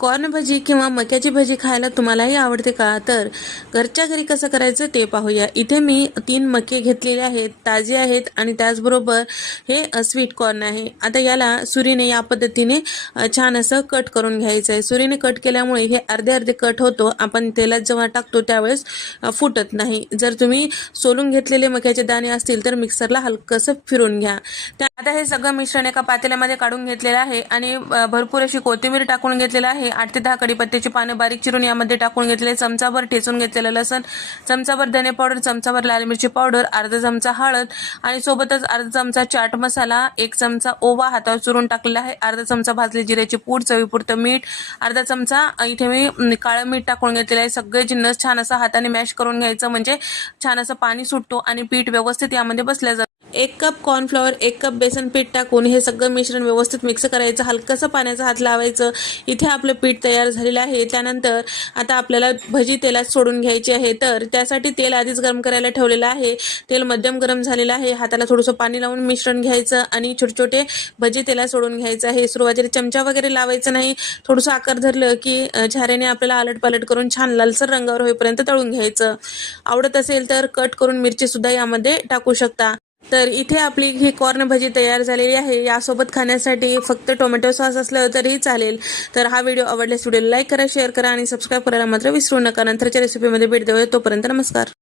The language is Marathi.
कॉर्न भजी किंवा मक्याची भजी खायला तुम्हालाही आवडते का? तर घरच्या घरी कसं करायचं ते पाहूया. इथे मी 3 मके घेतलेले आहेत, ताजे आहेत आणि त्याचबरोबर हे स्वीट कॉर्न आहे. आता याला सुरीने या पद्धतीने छान असं कट करून घ्यायचं आहे. सुरीने कट केल्यामुळे हे अर्धे अर्धे कट होतो. आपण तेलात जेव्हा टाकतो त्यावेळेस फुटत नाही. जर तुम्ही सोलून घेतलेले मक्याचे दाणे असतील तर मिक्सरला हलकंसं फिरून घ्या. आता हे सगळं मिश्रण एका पातेल्यामध्ये काढून घेतलेलं आहे आणि भरपूर अशी कोथिंबीर टाकून घेतलेलं आहे. 8 ते 10 कढीपत्त्याची पानं बारीक चिरून यामध्ये टाकून घेतलेले, चमचाभर ठेचून घेतलेलं लसण, चमचाभर धने पावडर, चमचाभर लाल मिरची पावडर, अर्धा चमचा हळद आणि सोबतच अर्धा चमचा चाट मसाला, 1 चमचा ओवा हातावर चुरून टाकलेला आहे, अर्धा चमचा भाजलेली जिऱ्याची पूड, चवीपुरतं मीठ, अर्धा चमचा इथे मी काळं मीठ टाकून घेतलेलं आहे. सगळे जिन्नस छान असं हाताने मॅश करून घ्यायचं, म्हणजे छान असं पाणी सुटतो आणि पीठ व्यवस्थित यामध्ये बसलं जातं. 1 कप कॉर्नफ्लॉवर, 1 कप बेसन पीठ टाकून हे सगळं मिश्रण व्यवस्थित मिक्स करायचं. हलकंसं पाण्याचा हात लावायचं. इथे आपलं पीठ तयार झालेलं आहे. त्यानंतर आता आपल्याला भजी तेलात सोडून घ्यायची आहे. तर त्यासाठी तेल आधीच गरम करायला ठेवलेलं आहे. तेल मध्यम गरम झालेलं आहे. हाताला थोडंसं पाणी लावून मिश्रण घ्यायचं आणि छोटे छोटे भजी तेलात सोडून घ्यायचं आहे. सुरुवातीला चमचा वगैरे लावायचं नाही. थोडंसं आकार धरलं की झाऱ्याने आपल्याला आलटपालट करून छान लालसर रंगावर होईपर्यंत तळून घ्यायचं. आवडत असेल तर कट करून मिरची सुद्धा यामध्ये टाकू शकता. तर इथे आपली ही कॉर्न भजी तयार झालेली आहे. यासोबत खाण्यासाठी फक्त टोमॅटो सॉस असलं तरीही चालेल. तर हा व्हिडिओ आवडल्यास व्हिडिओला लाईक करा, शेअर करा आणि सबस्क्राईब करायला मात्र विसरू नका. नंतरच्या रेसिपीमध्ये भेट देऊया. तोपर्यंत नमस्कार.